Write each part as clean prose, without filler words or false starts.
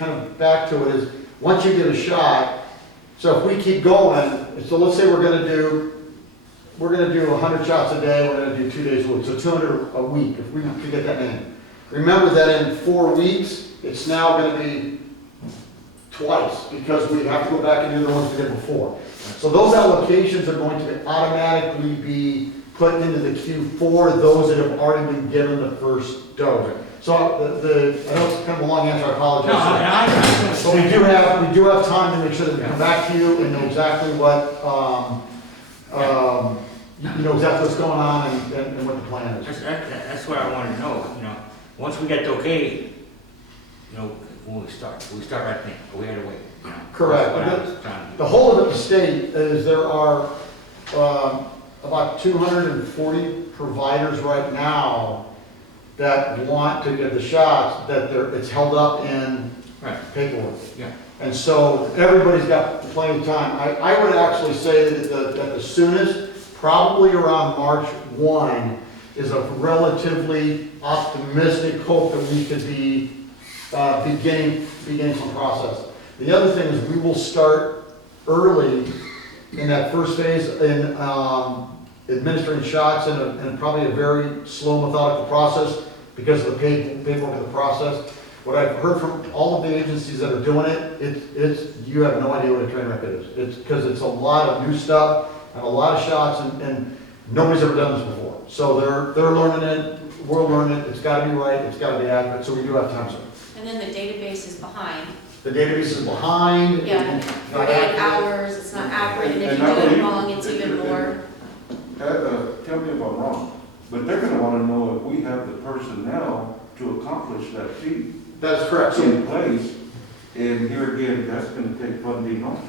kind of back to it is, once you get a shot, so if we keep going, so let's say we're gonna do 100 shots a day, we're gonna do 2 days a week, so 200 a week, if we can get that in. Remember that in 4 weeks, it's now gonna be twice, because we have to go back and do the ones we did before. So those allocations are going to automatically be put into the queue for those that have already been given the first dose. So I know it's kind of a long answer, I apologize. No, I So we do have time to make sure that we come back to you and know exactly what, you know exactly what's going on and what the plan is. That's what I wanted to know, you know, once we get the okay, you know, when we start right then, we had to wait, you know. Correct. That's what I was trying to do. The whole of the state is there are about 240 providers right now that want to get the shots, that it's held up in Right, paperwork. yeah. And so everybody's got plenty of time. I would actually say that the soonest, probably around March 1, is a relatively optimistic hope that we could be beginning some process. The other thing is we will start early in that first phase in administering shots in probably a very slow, methodical process because of the paperwork of the process. What I've heard from all of the agencies that are doing it's you have no idea what a train wreck it is. It's because it's a lot of new stuff and a lot of shots and nobody's ever done this before. So they're learning it, we're learning it, it's gotta be right, it's gotta be accurate, so we do have time, sir. And then the database is behind. The database is behind. Yeah, and not 48 accurate. hours, it's not accurate, and if And you not do it only- wrong, it's even more. Tell me if I'm wrong, but they're gonna wanna know if we have the personnel to accomplish that feat That's correct. So in place. And here again, that's gonna take funding also.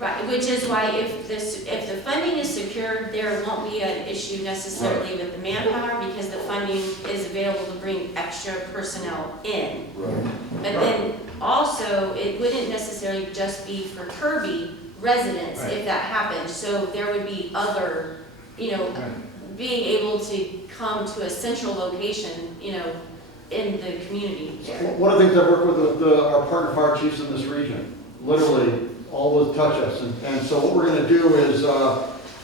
Right, which is why if the funding is secured, there won't be an issue necessarily with the manpower because the funding is available to bring extra personnel in. Right. But then also, it wouldn't necessarily just be for Kirby residents Right. if that happened. So there would be other, you know, being able to come to a central location, you know, in the community. one of the things I've worked with our partner fire chiefs in this region, literally always touch us. And so what we're gonna do is,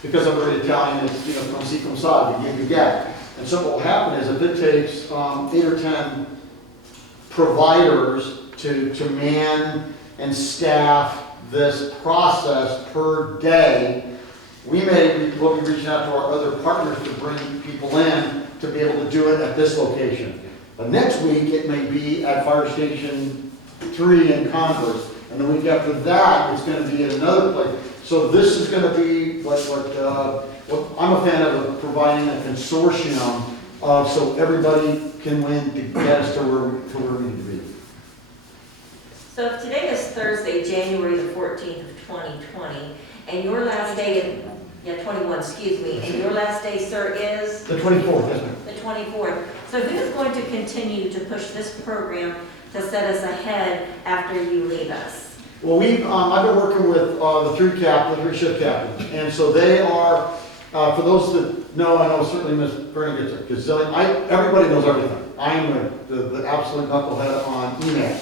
because I'm very Italian, it's, you know, come see, come sa, you give, you get. And so what will happen is if it takes 8 or 10 providers to man and staff this process per day, we'll be reaching out to our other partners to bring people in to be able to do it at this location. The next week, it may be at Fire Station 3 in Converse. And the week after that, it's gonna be at another place. So this is gonna be what I'm a fan of providing a consortium so everybody can win to get us to where we need to be. So if today is Thursday, January the 14th of 2020, and your last day, 21, excuse me, and your last day, sir, is? The 24th, yes, ma'am. The 24th. So who is going to continue to push this program to set us ahead after you leave us? Well, I've been working with the three shift captains, and so they are, for those that know, I know certainly Ms. Vernon gets it, because everybody knows everything. I am the absolute knucklehead on email.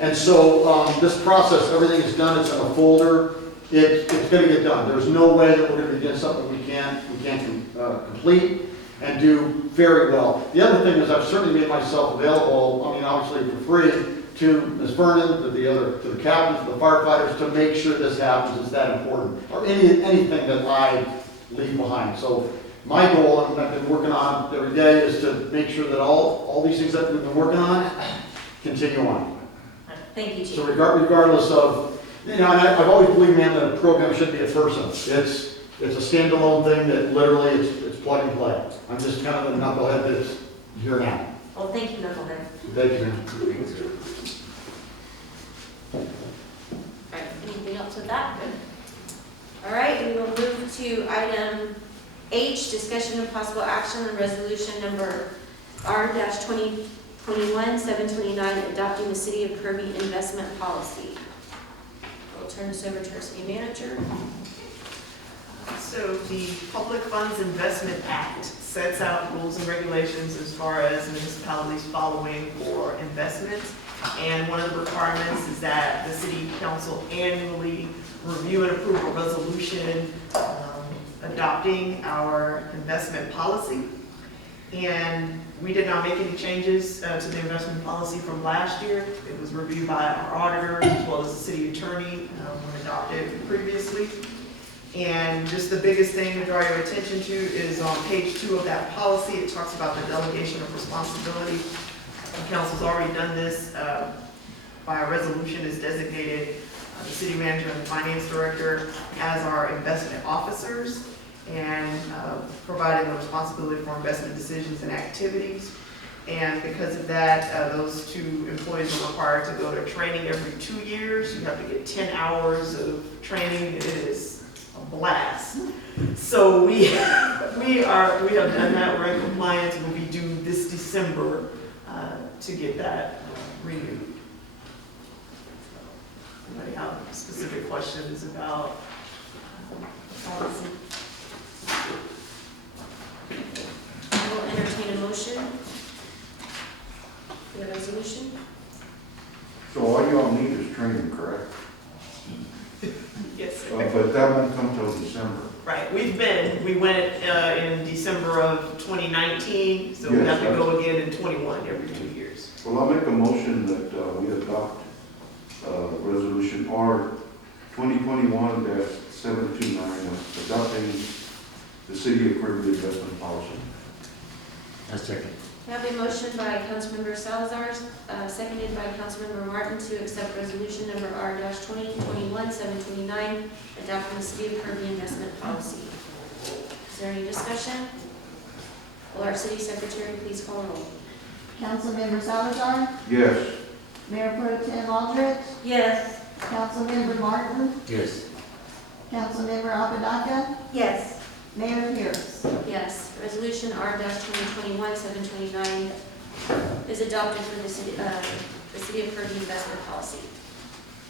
And so this process, everything is done, it's in a folder, it's going to get done. There's no way that we're going to be doing something we can't complete and do very well. The other thing is I've certainly made myself available, I mean, obviously for free, to Ms. Vernon, to the captains, to the firefighters, to make sure this happens. It's that important. Or anything that I leave behind. So my goal, and I've been working on every day, is to make sure that all these things that we've been working on continue on. Thank you, Chief. So regardless of, you know, and I've always believed, man, that a program should be a person. It's a standalone thing that literally it's plug and play. I'm just kind of the knucklehead that's here now. Well, thank you, Knucklehead. Thank you, man. All right, anything else with that? All right, we will move to item H, discussion of possible action on resolution number R-2021-729, adopting the City of Kirby investment policy. I'll turn this over to our city manager. So the Public Funds Investment Act sets out rules and regulations as far as municipalities following for investments. And one of the requirements is that the city council annually review and approve a resolution adopting our investment policy. And we did not make any changes to the investment policy from last year. It was reviewed by our auditors as well as the city attorney when adopted previously. And just the biggest thing to draw your attention to is on page 2 of that policy. It talks about the delegation of responsibility. The council's already done this by a resolution is designated the city manager and the finance director as our investment officers, and providing the responsibility for investment decisions and activities. And because of that, those two employees are required to go to training every 2 years. You have to get 10 hours of training. It is a blast. So we have done that. We're in compliance. We'll be due this December to get that renewed. Anybody have specific questions about policy? I will entertain a motion for the resolution. So all y'all need is training, correct? Yes, sir. But that won't come till December. Right, we went in December of 2019, so we Yes, have to go again in 21 every 2 years. Well, I'll make a motion that we adopt resolution R 2021-729, adopting the city of Kirby investment policy. A second. I have a motion by Councilmember Salazar, seconded by Councilmember Martin to accept resolution number R-2021-729, adopting the city of Kirby investment policy. Is there any discussion? Will our city secretary please call roll? Councilmember Salazar, Yes. Mayor Pro Tem Aldrich, Yes. Councilmember Martin, Yes. Councilmember Apodaca, Yes. Mayor Pierce. Yes, resolution R-2021-729 is adopted for the city of Kirby investment policy.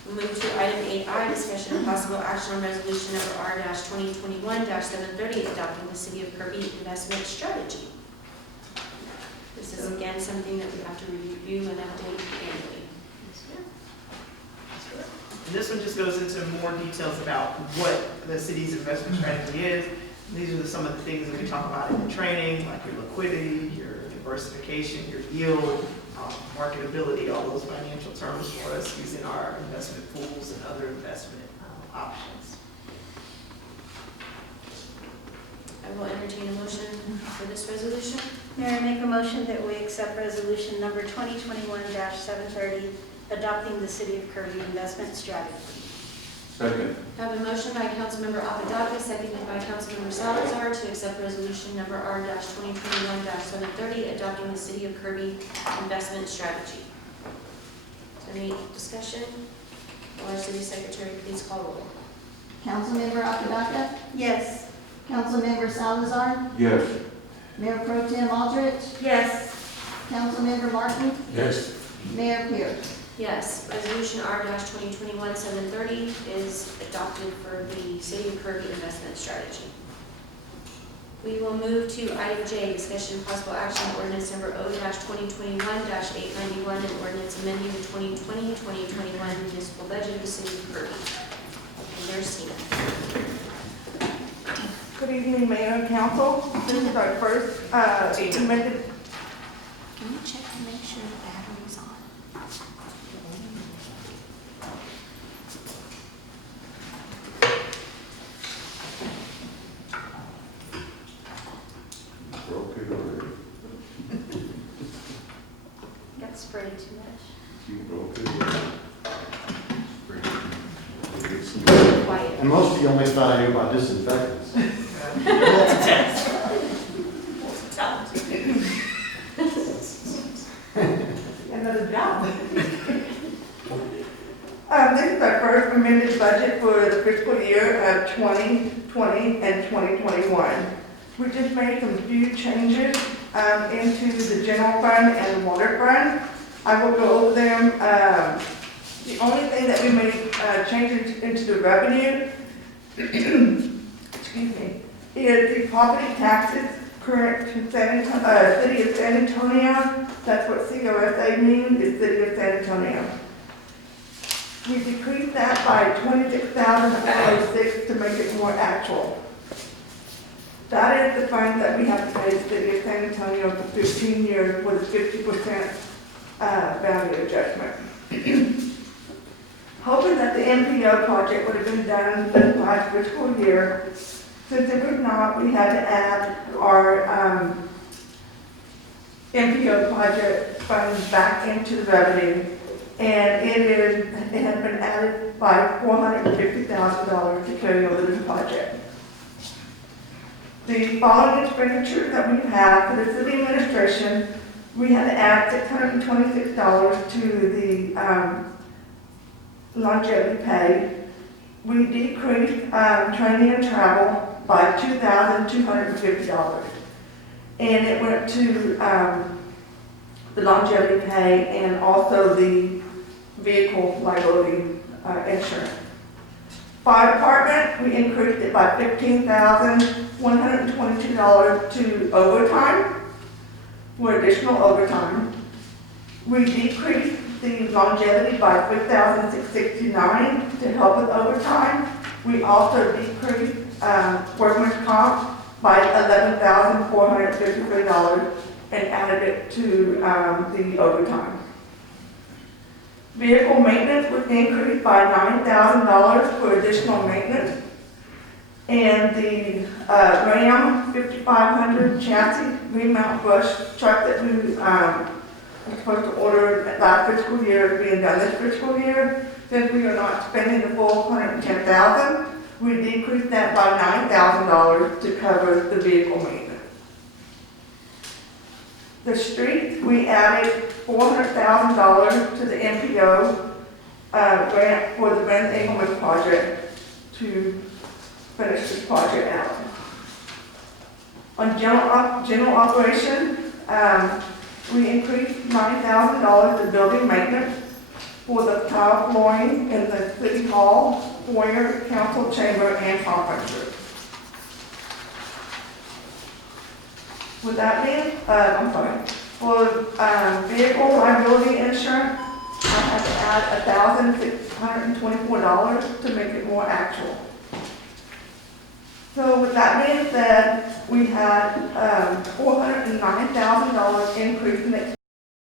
We'll move to item 8I, discussion and possible action on resolution number R-2021-730, adopting the city of Kirby investment strategy. This is again something that we have to review and update annually. And this one just goes into more details about what the city's investment strategy is. These are some of the things that we talk about in the training, like your liquidity, your diversification, your yield, marketability, all those financial terms for us using our investment pools and other investment options. I will entertain a motion for this resolution. Mayor, I make a motion that we accept resolution number 2021-730, adopting the City of Kirby investment strategy. Second. I have a motion by Councilmember Apodaca, seconded by Councilmember Salazar to accept resolution number R-2021-730, adopting the city of Kirby investment strategy. Is there any discussion? Will our city secretary please call roll? Councilmember Apodaca, Yes. Councilmember Salazar, Yes. Mayor Pro Tem Aldrich, Yes. Councilmember Martin, Yes. Mayor Pierce. Yes, resolution R-2021-730 is adopted for the city of Kirby investment strategy. We will move to item J, discussion and possible action on ordinance number O-2021-891, and ordinance amending the 2020-2021 municipal budget of the city of Kirby. And there's Tina. Good evening, Mayor and Council. This is our first amended. Can you check to make sure the battery's on? We're okay already. Got sprayed too much. We're okay already. Quiet. And most of you only thought I knew about disinfectants. Multitask. Another job. This is our first amended budget for the fiscal year of 2020 and 2021. We just made some few changes into the general fund and the water fund. I will go over them. The only thing that we made changes into the revenue, excuse me, is the property taxes current City of San Antonio. That's what COSA means, is City of San Antonio. We decreased that by $26,406 to make it more actual. That is the fund that we have to pay the City of San Antonio for 15 years with a 50% value adjustment. Hoping that the MPO project would have been done this last fiscal year. Since it was not, we had to add our MPO project funds back into the revenue. And it has been added by $450,000 to carry over the project. The following expenditures that we have for the city administration, we had to add $626 to the longevity pay. We decreased training and travel by $2,250. And it went to the longevity pay and also the vehicle liability insurance. Fire department, we increased it by $15,122 to overtime, for additional overtime. We decreased the longevity by $3,669 to help with overtime. We also decreased workman's comp by $11,453 and added it to the overtime. Vehicle maintenance was increased by $9,000 for additional maintenance. And the Ram 5500 chassis remount brush truck that we were supposed to order last fiscal year is being done this fiscal year. Since we are not spending the full $110,000, we decreased that by $9,000 to cover the vehicle maintenance. The streets, we added $400,000 to the MPO grant for the Ben Engelman project to finish this project out. On general operation, we increased $9,000 to building maintenance for the tile flooring in the city hall, foyer, council chamber, and conference room. With that being, for vehicle liability insurance, I had to add $1,624 to make it more actual. So with that being said, we had $409,000 increase in expenses